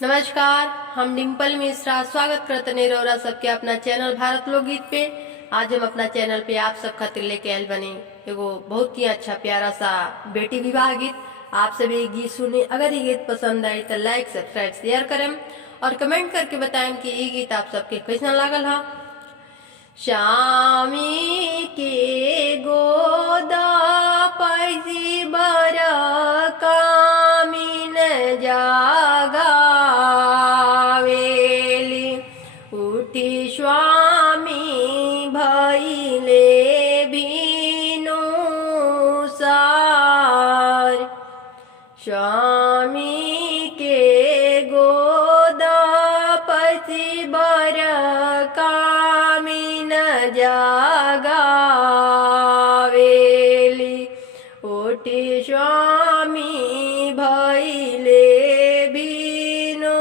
नमस्कार, हम डिम्पल मिश्रा स्वागत करते हैं रौरा सबके अपना चैनल भारत लोकगीत पे। आज हम अपना चैनल पे आप सब खातिर लेके आयल बने एगो बहुत ही अच्छा प्यारा सा बेटी विवाह गीत। आप सभी ये गीत सुने, अगर ये गीत पसंद आए तो लाइक सब्सक्राइब शेयर करें और कमेंट करके बताएं कि ये गीत आप सबके कैसा लागल हा। श्यामी के गोदा पैसी बर कामिन जागावेली, उठी स्वामी भैले भीनु सार। स्वामी के गोदा पैसी बर कामिन जागावेली, उठी स्वामी भैले भीनु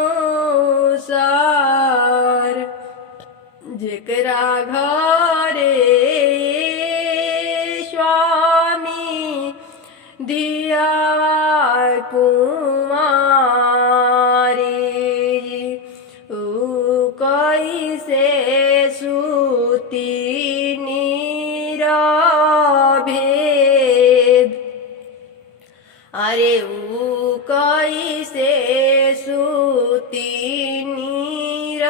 सार। जेकरा घरे स्वामी दिया कुमारी, उ कैसे सूती निराभेद। अरे उ कैसे सूती निराभेद।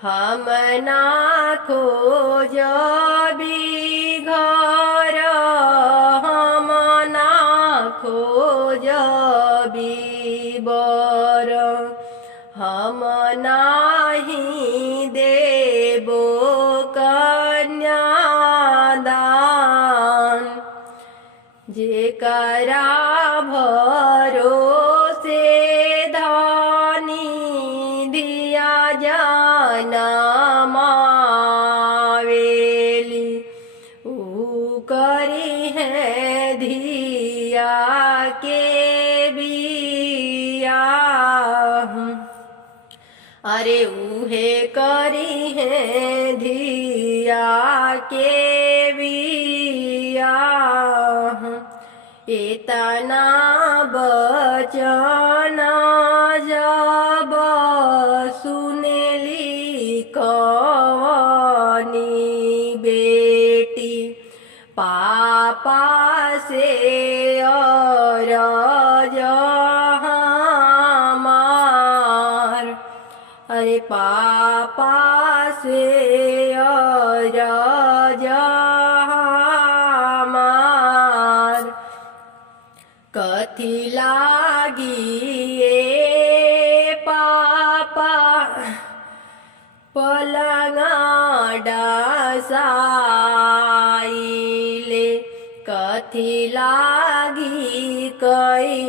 हम ना खोजबी घर, हम ना खोजबी बर, हम नाही देबो कन्यादान। जेकरा भरोसे धानी दिया जनमावेली, उ करी है धिया के बियाह। अरे उहे करी है धिया के बियाह। इतना बचन जब सुनेली कवनी बेटी, पापा से अरज हमार। अरे पापा से अरज हमार। कथी लागी ए पापा पलंगा डासाइले, कथी लागी कई